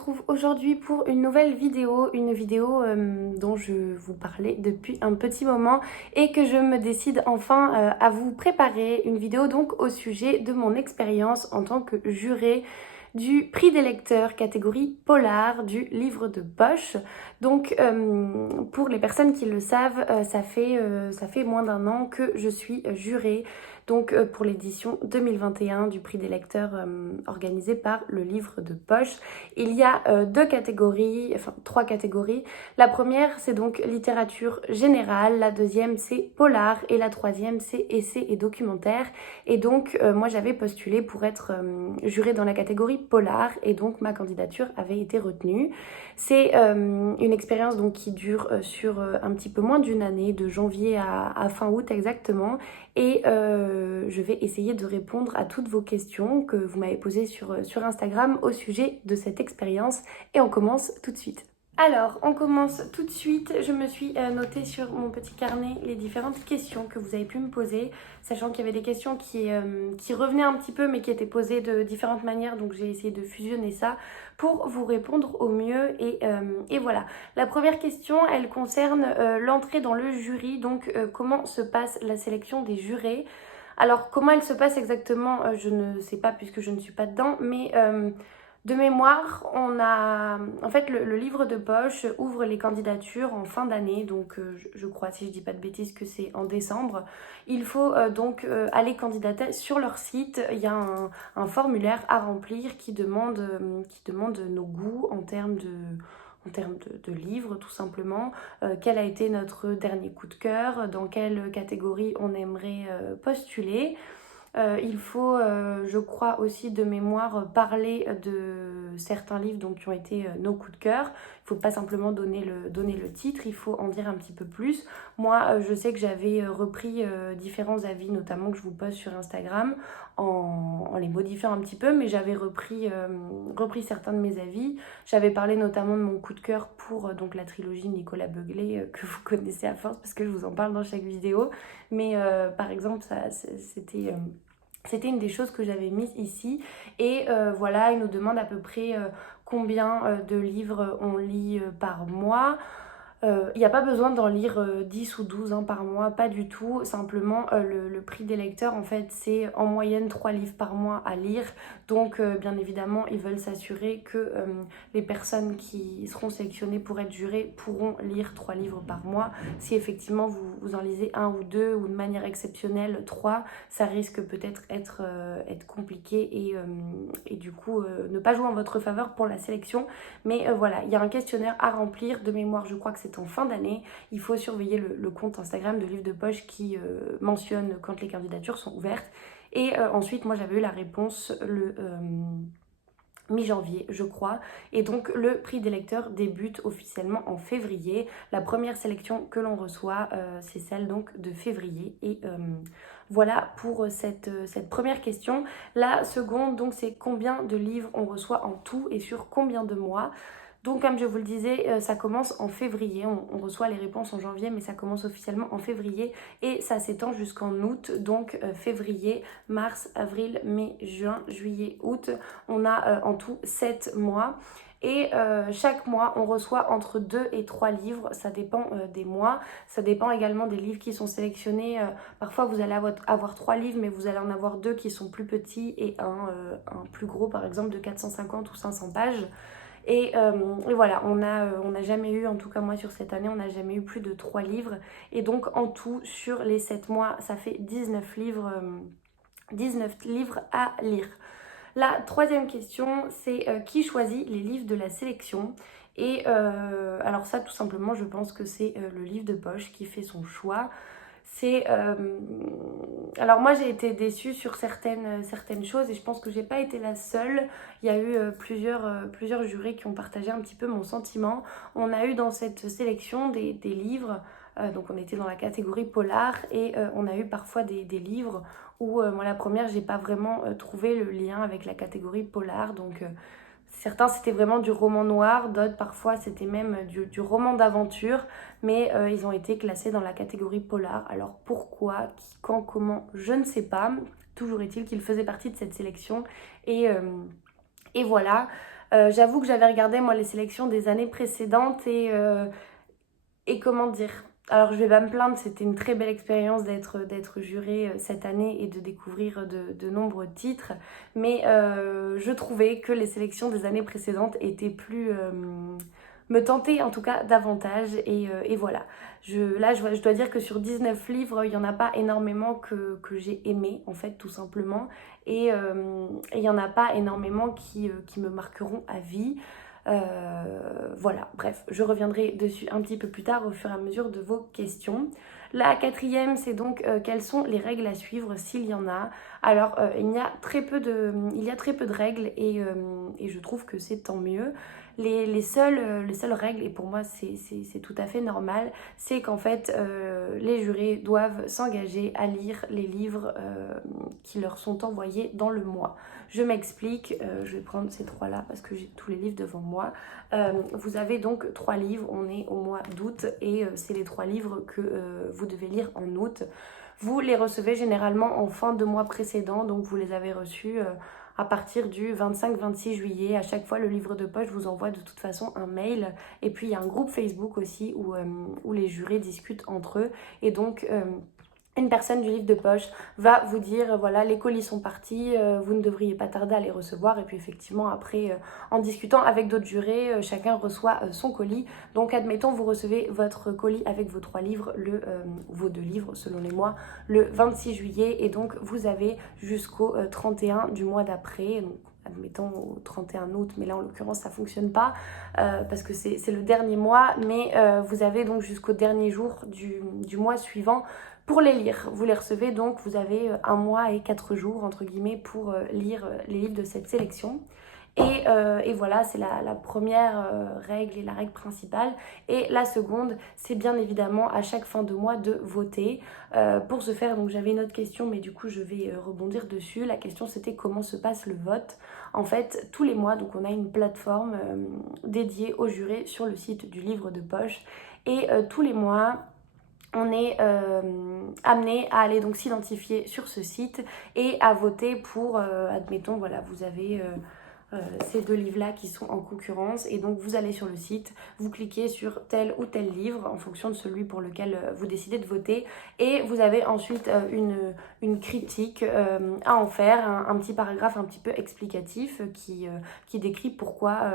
retrouve aujourd'hui pour une nouvelle vidéo, dont je vous parlais depuis un petit moment et que je me décide enfin à vous préparer, une vidéo donc au sujet de mon expérience en tant que jurée du prix des lecteurs catégorie polar du livre de poche. Donc pour les personnes qui le savent, ça fait moins d'un an que je suis jurée donc pour l'édition 2021 du prix des lecteurs organisé par le livre de poche. Il y a trois catégories. La première c'est donc littérature générale, la deuxième c'est polar et la troisième c'est essai et documentaire. Et donc moi j'avais postulé pour être jurée dans la catégorie polar et donc ma candidature avait été retenue. C'est une expérience donc qui dure sur un petit peu moins d'une année, de janvier à fin août exactement. Et je vais essayer de répondre à toutes vos questions que vous m'avez posées sur Instagram au sujet de cette expérience. Et on commence tout de suite. Alors, on commence tout de suite. Je me suis notée sur mon petit carnet les différentes questions que vous avez pu me poser, sachant qu'il y avait des questions qui revenaient un petit peu, mais qui étaient posées de différentes manières. Donc, j'ai essayé de fusionner ça pour vous répondre au mieux. Et voilà. La première question, elle concerne l'entrée dans le jury. Donc, comment se passe la sélection des jurés? Alors, comment elle se passe exactement, je ne sais pas puisque je ne suis pas dedans, mais de mémoire, en fait, le livre de poche ouvre les candidatures en fin d'année, donc je crois, si je dis pas de bêtises, que c'est en décembre. Il faut donc aller candidater sur leur site. Il y a un formulaire à remplir qui demande nos goûts en termes de livres, tout simplement. Quel a été notre dernier coup de cœur, dans quelle catégorie on aimerait postuler. Il faut, je crois aussi de mémoire, parler de certains livres donc, qui ont été nos coups de cœur. Il ne faut pas simplement donner le titre, il faut en dire un petit peu plus. Moi, je sais que j'avais repris différents avis, notamment que je vous poste sur Instagram, en les modifiant un petit peu, mais j'avais repris certains de mes avis. J'avais parlé notamment de mon coup de cœur pour donc, la trilogie Nicolas Beuglé, que vous connaissez à force parce que je vous en parle dans chaque vidéo. Mais par exemple, c'était une des choses que j'avais mises ici. Et voilà, il nous demande à peu près combien de livres on lit par mois. Il n'y a pas besoin d'en lire 10 ou 12 par mois, pas du tout. Simplement, le prix des lecteurs, en fait, c'est en moyenne 3 livres par mois à lire. Donc, bien évidemment, ils veulent s'assurer que les personnes qui seront sélectionnées pour être jurées pourront lire 3 livres par mois. Si effectivement, vous en lisez un ou deux, ou de manière exceptionnelle 3, ça risque peut-être être compliqué et du coup, ne pas jouer en votre faveur pour la sélection. Mais voilà, il y a un questionnaire à remplir. De mémoire, je crois que c'est en fin d'année. Il faut surveiller le compte Instagram de Livre de Poche qui mentionne quand les candidatures sont ouvertes. Et ensuite, moi, j'avais eu la réponse le mi-janvier, je crois. Et donc, le prix des lecteurs débute officiellement en février. La première sélection que l'on reçoit, c'est celle donc de février. Et voilà pour cette première question. La seconde, donc, c'est combien de livres on reçoit en tout et sur combien de mois. Donc comme je vous le disais, ça commence en février, on reçoit les réponses en janvier, mais ça commence officiellement en février et ça s'étend jusqu'en août, donc février, mars, avril, mai, juin, juillet, août. On a en tout 7 mois. Et chaque mois, on reçoit entre 2 et 3 livres, ça dépend des mois, ça dépend également des livres qui sont sélectionnés. Parfois, vous allez avoir 3 livres, mais vous allez en avoir 2 qui sont plus petits et un plus gros, par exemple, de 450 ou 500 pages. Et voilà, on n'a jamais eu, en tout cas moi sur cette année, on n'a jamais eu plus de 3 livres. Et donc en tout, sur les 7 mois, ça fait 19 livres à lire. La troisième question, c'est qui choisit les livres de la sélection? Et alors ça, tout simplement, je pense que c'est le livre de poche qui fait son choix. Alors moi j'ai été déçue sur certaines choses et je pense que j'ai pas été la seule. Il y a eu plusieurs jurés qui ont partagé un petit peu mon sentiment. On a eu dans cette sélection des livres, donc on était dans la catégorie polar et on a eu parfois des livres où moi la première j'ai pas vraiment trouvé le lien avec la catégorie polar, donc certains c'était vraiment du roman noir, d'autres parfois c'était même du roman d'aventure, mais ils ont été classés dans la catégorie polar. Alors pourquoi, qui, quand, comment, je ne sais pas. Toujours est-il qu'ils faisaient partie de cette sélection et voilà. J'avoue que j'avais regardé moi les sélections des années précédentes et comment dire, alors je vais pas me plaindre, c'était une très belle expérience d'être jurée cette année et de découvrir de nombreux titres, mais je trouvais que les sélections des années précédentes étaient plus... me tentaient en tout cas davantage et voilà. Je dois dire que sur 19 livres, il n'y en a pas énormément que j'ai aimé en fait tout simplement et il n'y en a pas énormément qui me marqueront à vie. Voilà, bref, je reviendrai dessus un petit peu plus tard au fur et à mesure de vos questions. La quatrième, c'est donc quelles sont les règles à suivre s'il y en a. Alors, il y a très peu de règles et je trouve que c'est tant mieux. Les seules règles, et pour moi c'est tout à fait normal, c'est qu'en fait les jurés doivent s'engager à lire les livres qui leur sont envoyés dans le mois. Je m'explique, je vais prendre ces trois-là parce que j'ai tous les livres devant moi. Vous avez donc 3 livres, on est au mois d'août et c'est les 3 livres que vous devez lire en août. Vous les recevez généralement en fin de mois précédent, donc vous les avez reçus à partir du 25-26 juillet. À chaque fois, le livre de poche vous envoie de toute façon un mail. Et puis, il y a un groupe Facebook aussi où les jurés discutent entre eux. Et donc... une personne du livre de poche va vous dire voilà les colis sont partis, vous ne devriez pas tarder à les recevoir et puis effectivement après en discutant avec d'autres jurés chacun reçoit son colis. Donc admettons vous recevez votre colis avec vos 3 livres, vos 2 livres selon les mois le 26 juillet et donc vous avez jusqu'au 31 du mois d'après. Donc, admettons au 31 août, mais là en l'occurrence ça fonctionne pas parce que c'est le dernier mois, mais vous avez donc jusqu'au dernier jour du mois suivant pour les lire. Vous les recevez donc, vous avez 1 mois et 4 jours entre guillemets pour lire les livres de cette sélection. Et voilà, c'est la première règle et la règle principale. Et la seconde, c'est bien évidemment à chaque fin de mois de voter. Pour ce faire, donc j'avais une autre question, mais du coup je vais rebondir dessus. La question c'était comment se passe le vote. En fait, tous les mois, donc on a une plateforme dédiée aux jurés sur le site du livre de poche. Et tous les mois, on est amené à aller donc s'identifier sur ce site et à voter pour, admettons, voilà, vous avez ces 2 livres-là qui sont en concurrence et donc vous allez sur le site, vous cliquez sur tel ou tel livre en fonction de celui pour lequel vous décidez de voter et vous avez ensuite une critique à en faire, un petit paragraphe un petit peu explicatif qui décrit pourquoi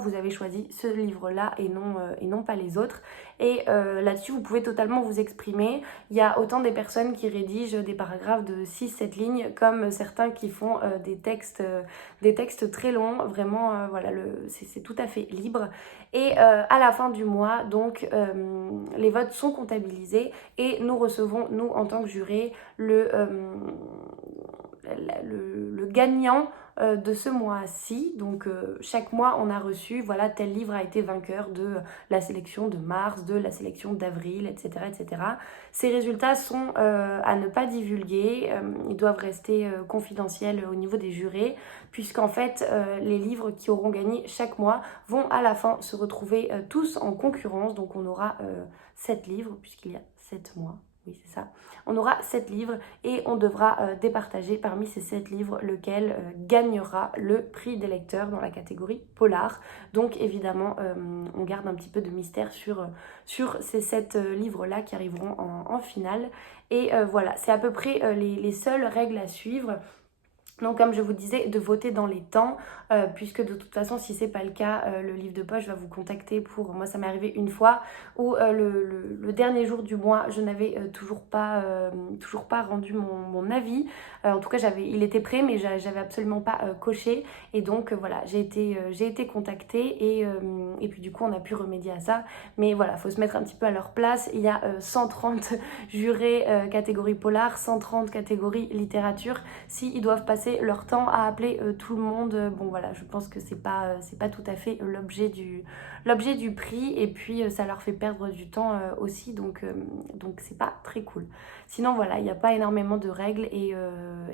vous avez choisi ce livre-là et non pas les autres. Et là-dessus, vous pouvez totalement vous exprimer. Il y a autant des personnes qui rédigent des paragraphes de 6-7 lignes comme certains qui font des textes très longs. Vraiment, voilà, c'est tout à fait libre. Et à la fin du mois, donc, les votes sont comptabilisés et nous recevons, nous, en tant que jurés, le gagnant de ce mois-ci. Donc chaque mois on a reçu voilà tel livre a été vainqueur de la sélection de mars, de la sélection d'avril, etc. etc. Ces résultats sont à ne pas divulguer, ils doivent rester confidentiels au niveau des jurés puisqu'en fait les livres qui auront gagné chaque mois vont à la fin se retrouver tous en concurrence. Donc on aura 7 livres puisqu'il y a 7 mois. Oui, c'est ça. On aura 7 livres et on devra départager parmi ces 7 livres lequel gagnera le prix des lecteurs dans la catégorie polar. Donc évidemment, on garde un petit peu de mystère sur ces 7 livres-là qui arriveront en finale. Et voilà, c'est à peu près les seules règles à suivre. Donc comme je vous disais, de voter dans les temps, puisque de toute façon si c'est pas le cas, le livre de poche va vous contacter pour... Moi ça m'est arrivé une fois où le dernier jour du mois, je n'avais toujours pas rendu mon avis. En tout cas il était prêt mais j'avais absolument pas coché. Et donc voilà, j'ai été contactée et puis du coup on a pu remédier à ça. Mais voilà, faut se mettre un petit peu à leur place. Il y a 130 jurés catégorie polar, 130 catégorie littérature. S'ils doivent passer leur temps à appeler tout le monde, bon voilà, je pense que c'est pas tout à fait l'objet du prix et puis ça leur fait perdre du temps aussi, donc c'est pas très cool. Sinon voilà, il n'y a pas énormément de règles et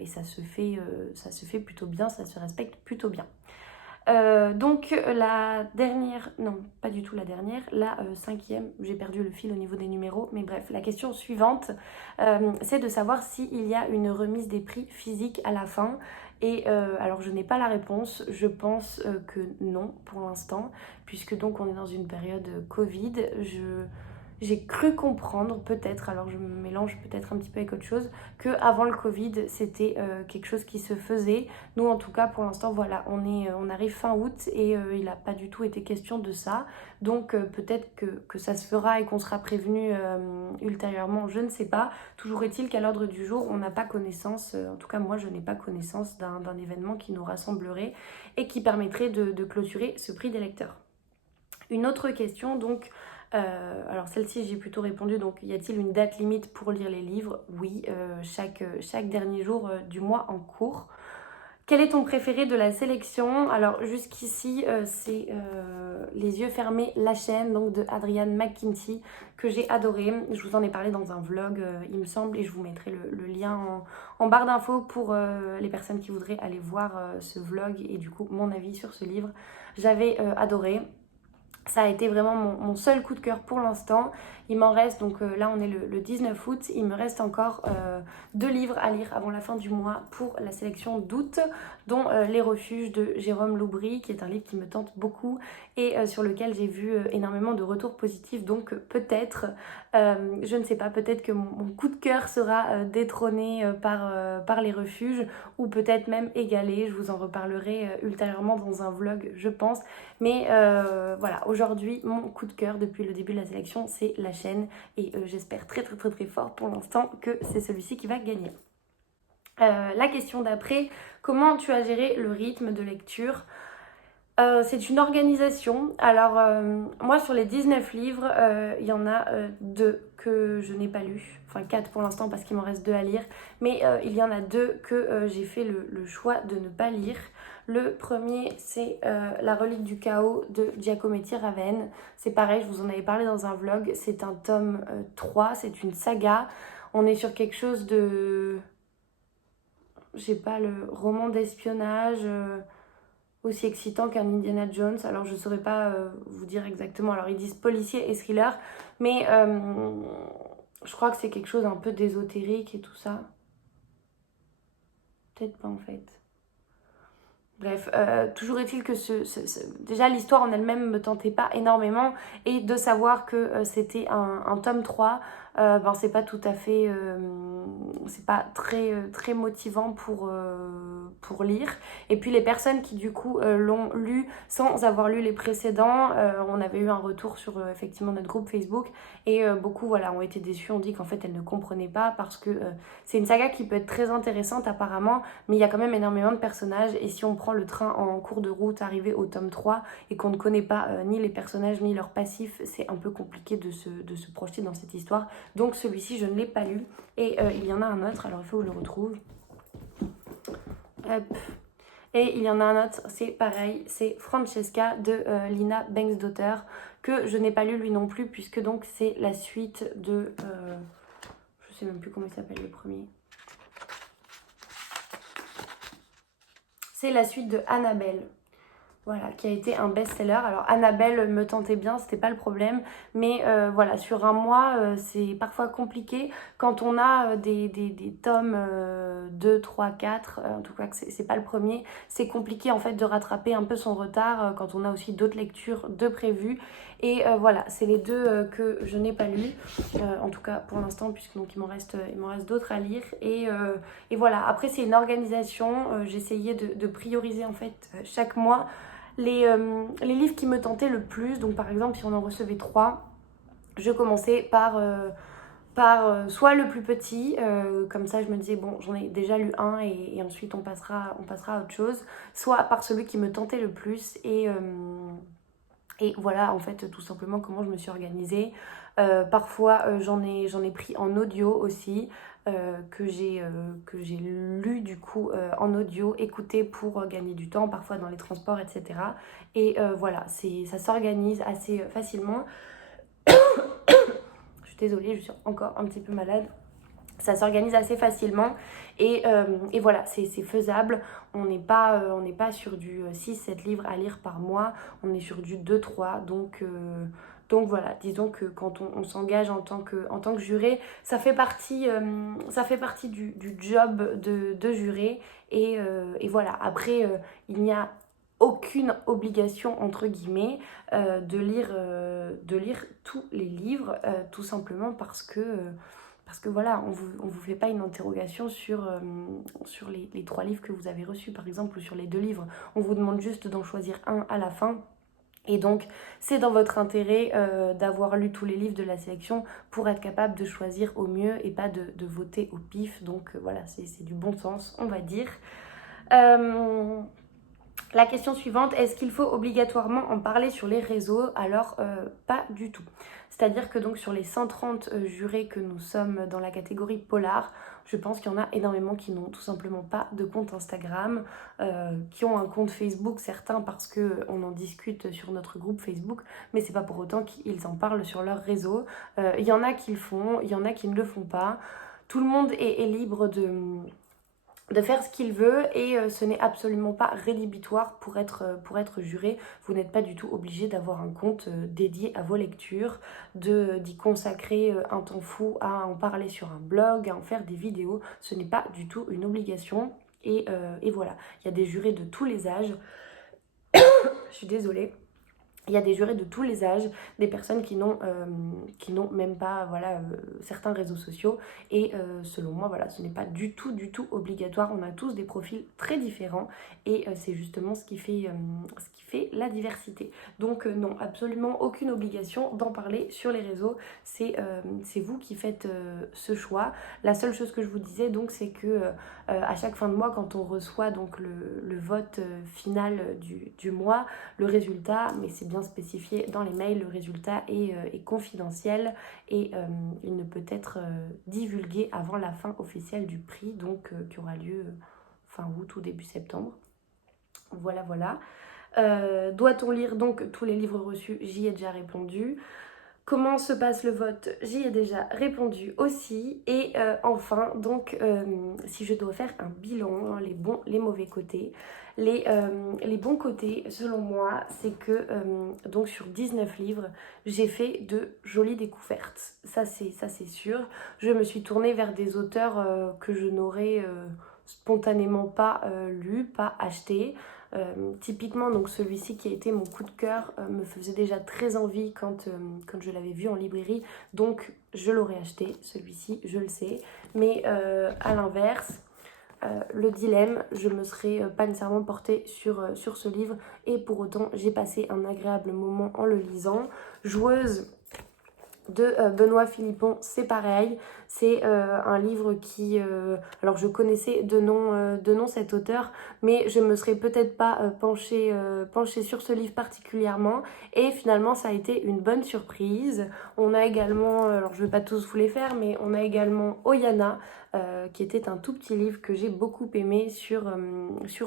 ça se fait plutôt bien, ça se respecte plutôt bien. Donc la dernière, non pas du tout la dernière, la cinquième, j'ai perdu le fil au niveau des numéros, mais bref, la question suivante, c'est de savoir s'il y a une remise des prix physique à la fin. Et alors je n'ai pas la réponse, je pense que non pour l'instant, puisque donc on est dans une période Covid. J'ai cru comprendre, peut-être, alors je me mélange peut-être un petit peu avec autre chose, qu'avant le Covid, c'était quelque chose qui se faisait. Nous, en tout cas, pour l'instant, voilà, on arrive fin août et il n'a pas du tout été question de ça. Donc peut-être que ça se fera et qu'on sera prévenu ultérieurement, je ne sais pas. Toujours est-il qu'à l'ordre du jour, on n'a pas connaissance, en tout cas moi, je n'ai pas connaissance d'un événement qui nous rassemblerait et qui permettrait de clôturer ce prix des lecteurs. Une autre question, donc, alors celle-ci j'ai plutôt répondu, donc y a-t-il une date limite pour lire les livres? Oui, chaque dernier jour du mois en cours. Quel est ton préféré de la sélection? Alors jusqu'ici c'est Les yeux fermés, la chaîne, donc de Adrienne McKinty, que j'ai adoré. Je vous en ai parlé dans un vlog il me semble, et je vous mettrai le lien en barre d'infos pour les personnes qui voudraient aller voir ce vlog et du coup mon avis sur ce livre. J'avais adoré. Ça a été vraiment mon seul coup de cœur pour l'instant. Il m'en reste, donc là on est le 19 août, il me reste encore 2 livres à lire avant la fin du mois pour la sélection d'août, dont Les Refuges de Jérôme Loubry, qui est un livre qui me tente beaucoup et sur lequel j'ai vu énormément de retours positifs. Donc peut-être, je ne sais pas, peut-être que mon coup de cœur sera détrôné par Les Refuges, ou peut-être même égalé. Je vous en reparlerai ultérieurement dans un vlog, je pense. Mais voilà, aujourd'hui, mon coup de cœur depuis le début de la sélection, c'est La Chaîne. Et j'espère très très très très fort pour l'instant que c'est celui-ci qui va gagner. La question d'après, comment tu as géré le rythme de lecture? C'est une organisation. Alors moi sur les 19 livres, il y en a 2 que je n'ai pas lus. Enfin 4 pour l'instant parce qu'il m'en reste 2 à lire. Mais il y en a 2 que j'ai fait le choix de ne pas lire. Le premier, c'est La Relique du Chaos de Giacometti Ravenne. C'est pareil, je vous en avais parlé dans un vlog. C'est un tome 3, c'est une saga. On est sur quelque chose de... Je sais pas, le roman d'espionnage... aussi excitant qu'un Indiana Jones. Alors je ne saurais pas vous dire exactement. Alors ils disent policier et thriller, mais je crois que c'est quelque chose un peu d'ésotérique et tout ça. Peut-être pas en fait. Bref, toujours est-il que déjà l'histoire en elle-même me tentait pas énormément, et de savoir que c'était un tome 3, ben c'est pas tout à fait, c'est pas très motivant pour lire. Et puis les personnes qui du coup l'ont lu sans avoir lu les précédents, on avait eu un retour sur effectivement notre groupe Facebook, et beaucoup voilà, ont été déçus, ont dit qu'en fait elles ne comprenaient pas parce que c'est une saga qui peut être très intéressante apparemment, mais il y a quand même énormément de personnages, et si on prend le train en cours de route arrivé au tome 3 et qu'on ne connaît pas ni les personnages ni leur passif, c'est un peu compliqué de se projeter dans cette histoire. Donc celui-ci je ne l'ai pas lu, et il y en a un autre, alors il faut que je le retrouve. Hop. Et il y en a un autre, c'est pareil, c'est Francesca de Lina Banksdotter, que je n'ai pas lu lui non plus, puisque donc c'est la suite de... je sais même plus comment il s'appelle le premier. C'est la suite de Annabelle. Voilà, qui a été un best-seller. Alors Annabelle me tentait bien, c'était pas le problème, mais voilà, sur un mois, c'est parfois compliqué quand on a des tomes 2, 3, 4, en tout cas que c'est pas le premier. C'est compliqué en fait de rattraper un peu son retard quand on a aussi d'autres lectures de prévues. Et voilà, c'est les 2 que je n'ai pas lus, en tout cas pour l'instant, puisque donc il m'en reste d'autres à lire. Et voilà, après c'est une organisation, j'essayais de prioriser en fait chaque mois les livres qui me tentaient le plus. Donc par exemple, si on en recevait 3, je commençais par soit le plus petit, comme ça je me disais bon j'en ai déjà lu un, et ensuite on passera à autre chose, soit par celui qui me tentait le plus, et voilà en fait tout simplement comment je me suis organisée. Parfois j'en ai pris en audio aussi, que j'ai lu du coup en audio, écouté pour gagner du temps, parfois dans les transports, etc. Et voilà, ça s'organise assez facilement. Je suis désolée, je suis encore un petit peu malade. Ça s'organise assez facilement et voilà, c'est faisable. On n'est pas sur du 6-7 livres à lire par mois, on est sur du 2-3. Donc voilà, disons que quand on s'engage en tant que juré, ça fait partie du job de juré. Et voilà, après, il n'y a aucune obligation, entre guillemets, de lire tous les livres, tout simplement parce que voilà, on vous fait pas une interrogation sur les 3 livres que vous avez reçus, par exemple, ou sur les 2 livres. On vous demande juste d'en choisir un à la fin. Et donc, c'est dans votre intérêt d'avoir lu tous les livres de la sélection pour être capable de choisir au mieux et pas de voter au pif. Donc voilà, c'est du bon sens, on va dire. La question suivante, est-ce qu'il faut obligatoirement en parler sur les réseaux? Alors, pas du tout. C'est-à-dire que donc sur les 130 jurés que nous sommes dans la catégorie polar, je pense qu'il y en a énormément qui n'ont tout simplement pas de compte Instagram, qui ont un compte Facebook, certains parce qu'on en discute sur notre groupe Facebook, mais c'est pas pour autant qu'ils en parlent sur leur réseau. Il y en a qui le font, il y en a qui ne le font pas. Tout le monde est libre de faire ce qu'il veut et ce n'est absolument pas rédhibitoire pour être juré. Vous n'êtes pas du tout obligé d'avoir un compte dédié à vos lectures, d'y consacrer un temps fou à en parler sur un blog, à en faire des vidéos. Ce n'est pas du tout une obligation et voilà. Il y a des jurés de tous les âges. Je suis désolée. Il y a des jurés de tous les âges, des personnes qui n'ont même pas voilà, certains réseaux sociaux. Et selon moi, voilà, ce n'est pas du tout obligatoire. On a tous des profils très différents et c'est justement ce qui fait la diversité. Donc non, absolument aucune obligation d'en parler sur les réseaux. C'est vous qui faites ce choix. La seule chose que je vous disais, donc, c'est que à chaque fin de mois, quand on reçoit donc le vote final du mois, le résultat, mais c'est bien spécifié dans les mails, le résultat est confidentiel et il ne peut être divulgué avant la fin officielle du prix, donc qui aura lieu fin août ou début septembre. Voilà. Doit-on lire donc tous les livres reçus? J'y ai déjà répondu. Comment se passe le vote? J'y ai déjà répondu aussi. Et enfin, donc, si je dois faire un bilan, hein, les bons, les mauvais côtés. Les bons côtés, selon moi, c'est que donc sur 19 livres, j'ai fait de jolies découvertes. Ça, c'est sûr. Je me suis tournée vers des auteurs que je n'aurais spontanément pas lus, pas achetés. Typiquement, donc celui-ci qui a été mon coup de cœur me faisait déjà très envie quand je l'avais vu en librairie, donc je l'aurais acheté, celui-ci, je le sais. Mais à l'inverse, le dilemme, je me serais pas nécessairement portée sur ce livre et pour autant j'ai passé un agréable moment en le lisant. Joueuse de Benoît Philippon, c'est pareil, c'est un livre qui, alors je connaissais de nom cet auteur, mais je me serais peut-être pas penchée sur ce livre particulièrement, et finalement ça a été une bonne surprise. On a également, alors je vais pas tous vous les faire, mais on a également Oyana, qui était un tout petit livre que j'ai beaucoup aimé sur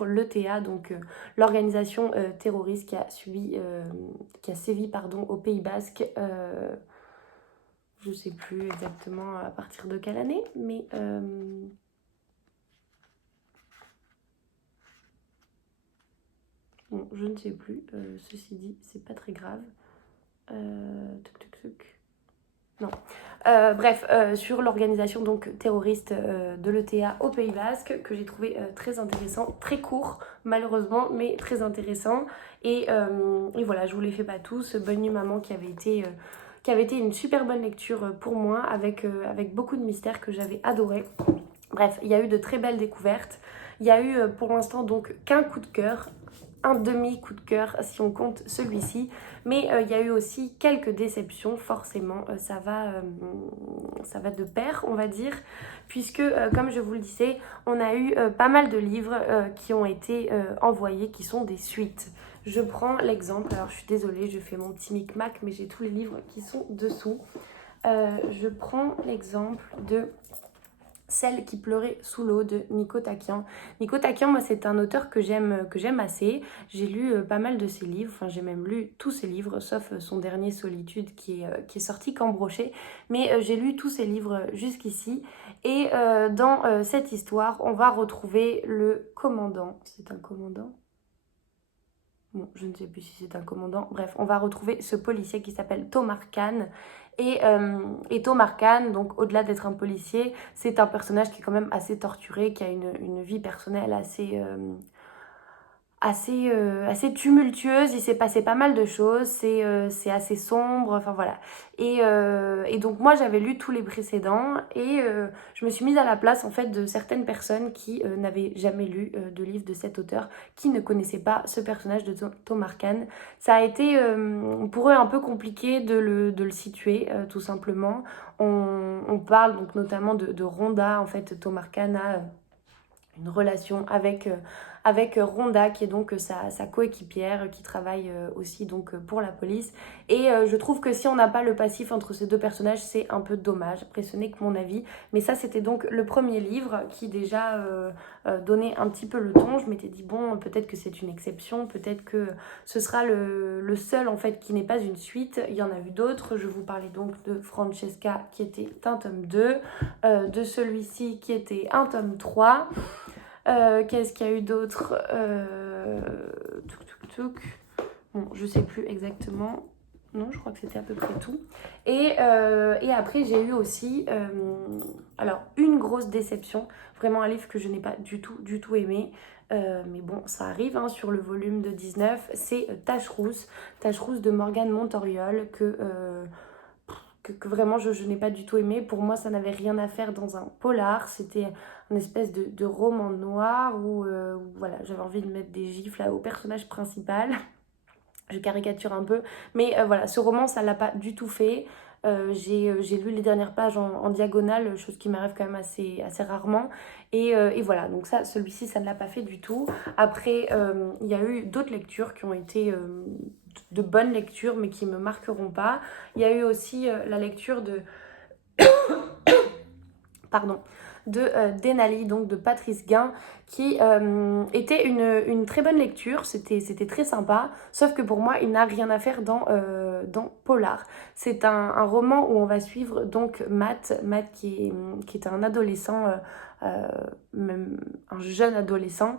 l'ETA, donc l'organisation terroriste qui a sévi au Pays Basque. Je sais plus exactement à partir de quelle année, mais bon, je ne sais plus. Ceci dit, c'est pas très grave. Non. Bref, sur l'organisation donc terroriste de l'ETA au Pays Basque, que j'ai trouvé très intéressant, très court malheureusement, mais très intéressant. Et voilà, je vous les fais pas tous. Bonne nuit maman qui avait été une super bonne lecture pour moi, avec beaucoup de mystères que j'avais adoré. Bref, il y a eu de très belles découvertes. Il y a eu pour l'instant donc qu'un coup de cœur, un demi-coup de cœur si on compte celui-ci. Mais il y a eu aussi quelques déceptions, forcément, ça va de pair, on va dire. Puisque, comme je vous le disais, on a eu pas mal de livres qui ont été envoyés, qui sont des suites. Je prends l'exemple, alors je suis désolée, je fais mon petit micmac, mais j'ai tous les livres qui sont dessous. Je prends l'exemple de Celle qui pleurait sous l'eau de Nico Taquian. Nico Taquian, moi, c'est un auteur que j'aime assez. J'ai lu pas mal de ses livres, enfin j'ai même lu tous ses livres, sauf son dernier Solitude qui est sorti qu'en brochet. Mais j'ai lu tous ses livres jusqu'ici. Et dans cette histoire, on va retrouver le commandant. C'est un commandant? Bon, je ne sais plus si c'est un commandant. Bref, on va retrouver ce policier qui s'appelle Tomar Khan. Et Tomar Khan, donc au-delà d'être un policier, c'est un personnage qui est quand même assez torturé, qui a une vie personnelle assez tumultueuse. Il s'est passé pas mal de choses, c'est assez sombre, enfin voilà. Et donc moi j'avais lu tous les précédents et je me suis mise à la place en fait de certaines personnes qui n'avaient jamais lu de livre de cet auteur, qui ne connaissaient pas ce personnage de Tomar Khan. Ça a été pour eux un peu compliqué de le situer tout simplement. On parle donc notamment de Rhonda, en fait Tomar Khan a une relation avec Rhonda qui est donc sa coéquipière qui travaille aussi donc pour la police et je trouve que si on n'a pas le passif entre ces deux personnages c'est un peu dommage. Après ce n'est que mon avis, mais ça c'était donc le premier livre qui déjà donnait un petit peu le ton. Je m'étais dit bon peut-être que c'est une exception, peut-être que ce sera le seul en fait qui n'est pas une suite. Il y en a eu d'autres, je vous parlais donc de Francesca qui était un tome 2, de celui-ci qui était un tome 3. Qu'est-ce qu'il y a eu d'autre Bon, je sais plus exactement. Non, je crois que c'était à peu près tout. Et après, j'ai eu aussi alors une grosse déception. Vraiment un livre que je n'ai pas du tout aimé. Mais bon, ça arrive hein, sur le volume de 19. C'est Tache Rousse. Tache Rousse de Morgane Montoriol que vraiment je n'ai pas du tout aimé. Pour moi, ça n'avait rien à faire dans un polar. C'était une espèce de roman noir où voilà, j'avais envie de mettre des gifles là, au personnage principal. Je caricature un peu. Mais voilà, ce roman, ça l'a pas du tout fait. J'ai lu les dernières pages en diagonale, chose qui m'arrive quand même assez rarement. Et voilà, donc ça, celui-ci, ça ne l'a pas fait du tout. Après, il y a eu d'autres lectures qui ont été de bonnes lectures, mais qui ne me marqueront pas. Il y a eu aussi la lecture de... Pardon, de Denali, donc de Patrice Guin, qui était une très bonne lecture, c'était très sympa, sauf que pour moi, il n'a rien à faire dans Polar. C'est un roman où on va suivre donc Matt qui est un adolescent, même un jeune adolescent,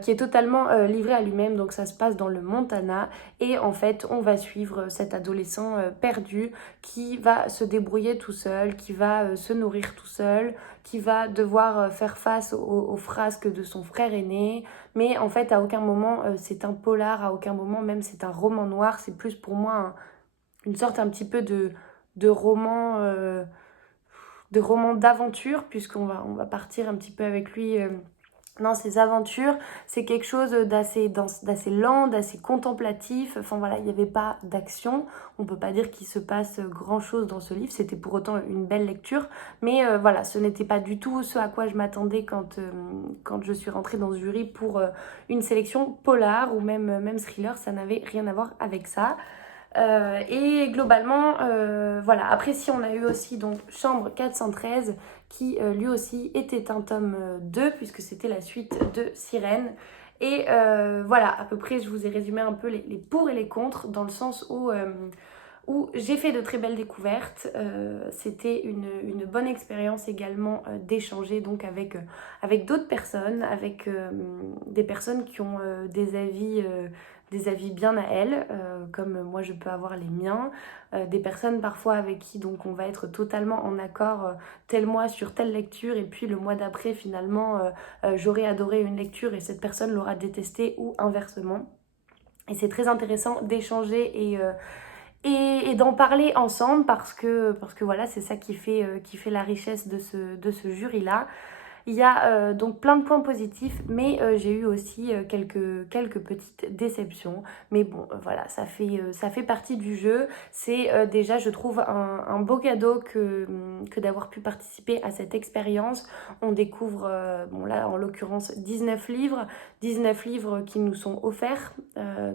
qui est totalement livré à lui-même, donc ça se passe dans le Montana, et en fait, on va suivre cet adolescent perdu qui va se débrouiller tout seul, qui va se nourrir tout seul, qui va devoir faire face aux frasques de son frère aîné. Mais en fait, à aucun moment, c'est un polar, à aucun moment, même c'est un roman noir. C'est plus pour moi une sorte un petit peu de roman d'aventure, puisqu'on va partir un petit peu avec lui dans ses aventures. C'est quelque chose d'assez lent, d'assez contemplatif. Enfin voilà, il n'y avait pas d'action. On ne peut pas dire qu'il se passe grand chose dans ce livre. C'était pour autant une belle lecture. Mais voilà, ce n'était pas du tout ce à quoi je m'attendais quand je suis rentrée dans ce jury pour une sélection polar ou même thriller. Ça n'avait rien à voir avec ça. Et globalement, voilà. Après, si on a eu aussi donc Chambre 413, qui lui aussi était un tome 2, puisque c'était la suite de Sirène. Et voilà, à peu près, je vous ai résumé un peu les pour et les contre, dans le sens où j'ai fait de très belles découvertes. C'était une bonne expérience également d'échanger donc avec d'autres personnes, avec des personnes qui ont des avis bien à elles, comme moi je peux avoir les miens, des personnes parfois avec qui donc on va être totalement en accord tel mois sur telle lecture et puis le mois d'après finalement j'aurais adoré une lecture et cette personne l'aura détestée ou inversement. Et c'est très intéressant d'échanger et d'en parler ensemble parce que voilà, c'est ça qui fait la richesse de ce jury-là. Il y a donc plein de points positifs, mais j'ai eu aussi quelques petites déceptions. Mais bon, voilà, ça fait partie du jeu. C'est déjà, je trouve, un beau cadeau que d'avoir pu participer à cette expérience. On découvre, bon là, en l'occurrence, 19 livres. 19 livres qui nous sont offerts,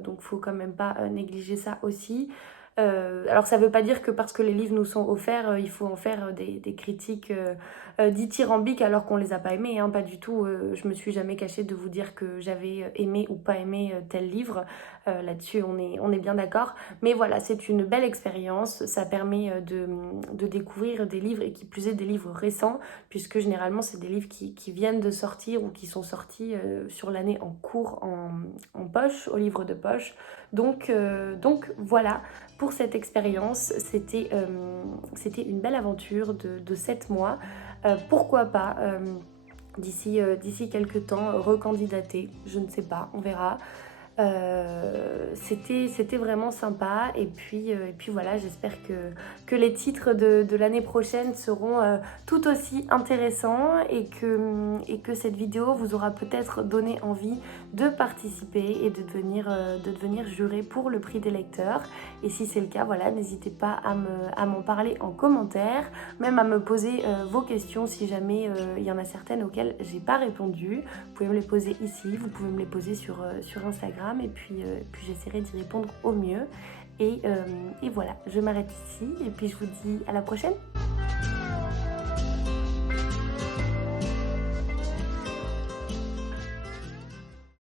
donc il faut quand même pas négliger ça aussi. Alors ça veut pas dire que parce que les livres nous sont offerts, il faut en faire des critiques dithyrambiques alors qu'on les a pas aimés, hein, pas du tout. Je me suis jamais cachée de vous dire que j'avais aimé ou pas aimé tel livre. Là-dessus, on est bien d'accord. Mais voilà, c'est une belle expérience. Ça permet de découvrir des livres et qui plus est des livres récents, puisque généralement, c'est des livres qui viennent de sortir ou qui sont sortis sur l'année en cours en poche, au livre de poche. Donc voilà, pour cette expérience, c'était une belle aventure de 7 mois. Pourquoi pas d'ici quelques temps recandidater, je ne sais pas, on verra. C'était vraiment sympa et puis voilà, j'espère que les titres de l'année prochaine seront tout aussi intéressants et que cette vidéo vous aura peut-être donné envie de participer et de devenir juré pour le prix des lecteurs. Et si c'est le cas, voilà, n'hésitez pas à m'en parler en commentaire, même à me poser vos questions si jamais il y en a certaines auxquelles j'ai pas répondu. Vous pouvez me les poser ici, vous pouvez me les poser sur Instagram et puis j'essaierai d'y répondre au mieux. Et voilà, je m'arrête ici et puis je vous dis à la prochaine.